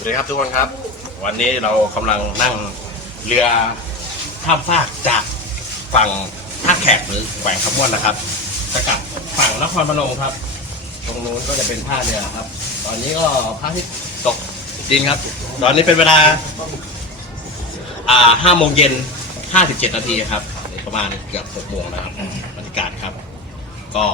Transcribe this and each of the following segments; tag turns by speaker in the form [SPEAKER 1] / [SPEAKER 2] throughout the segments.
[SPEAKER 1] สวัสดีครับทุกคนครับ วันนี้เรากำลังนั่งเรือข้ามฟากจากฝั่งท่าแขกหรือแขวงขมวนนะครับจะกลับฝั่งนครพนมครับ ตรงนู้นก็จะเป็นท่าเรือครับ ตอนนี้ก็พระอาทิตย์ตกจริงครับ ตอนนี้เป็นเวลาอ่าห้าโมงเย็นห้าสิบเจ็ดนาทีครับ ประมาณเกือบหกโมงนะครับบรรยากาศครับ ก็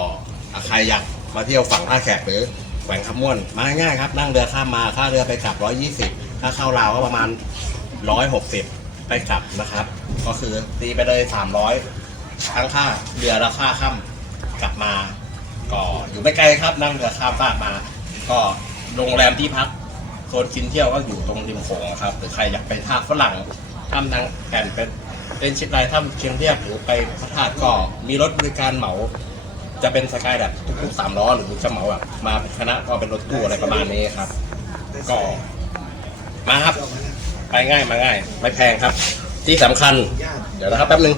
[SPEAKER 1] ใครอยากมาเที่ยวฝั่งท่าแขกหรือ แหวงคำม่วนมาง่ายๆครับนั่งเรือข้ามมาค่าเรือไปกลับ 120 ถ้าเข้าลาวก็ประมาณ 160 ไปกลับนะครับ ก็คือตีไปเลย 300 ทั้งค่าเรือและค่าข้ามกลับมา ก็อยู่ไม่ไกลครับนั่งเรือข้ามฟากมา ก็โรงแรมที่พักโซนกินเที่ยวก็อยู่ตรงริมโขงครับหรือใครอยากไปท่าฝรั่งถ้ำนางแผ่นเป็นเป็นเชียงรายถ้ำเชียงเรียบหรือไปพระธาตุก็มีรถบริการเหมา จะเป็นสกายแบบทุกๆสามล้อหรือจะเหมาแบบมาเป็นคณะก็เป็นรถตู้อะไรประมาณนี้ครับ ก็มาครับ ไปง่ายมาง่าย ไม่แพงครับ ที่สำคัญ เดี๋ยวนะครับแป๊บนึง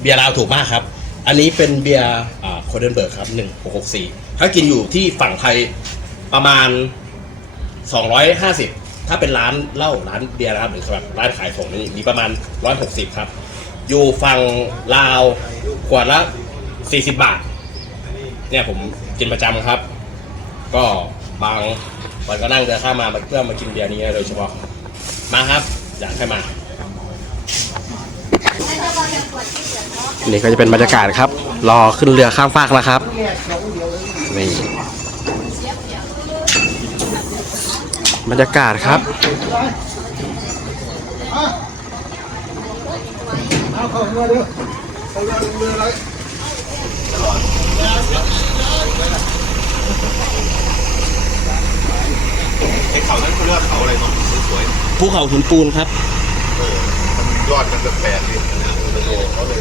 [SPEAKER 1] เบียร์ลาวถูกมากครับ อันนี้เป็นเบียร์โคเดนเบิร์กครับหนึ่งหกหกสี่ถ้ากินอยู่ที่ฝั่งไทยประมาณ 250 ถ้าเป็นร้านเหล้าร้านเบียร์นะครับหรือแบบร้านขายส่งนี่มีประมาณ 160 ครับ อยู่ฝั่งลาวขวดละ 40 บาท เนี่ยผมกินประจำครับ ก็บางวันก็นั่งเรือข้ามมาเพื่อมากินเบียร์นี้โดยเฉพาะมาครับ อยากให้มานี่ก็จะเป็นบรรยากาศครับ รอขึ้นเรือข้ามฟากนะครับนี่ บรรยากาศครับ
[SPEAKER 2] เอาเข้าเรือเด้อเข้าเรือเรืออะไร
[SPEAKER 3] ไอ้เขานั้นเขาเรียกว่าเขาอะไรเนาะสวย
[SPEAKER 1] ภูเขาหินปูนครับ
[SPEAKER 3] ๆเออ มันยอดมันแปลกๆดิโอ้โหเขาเลย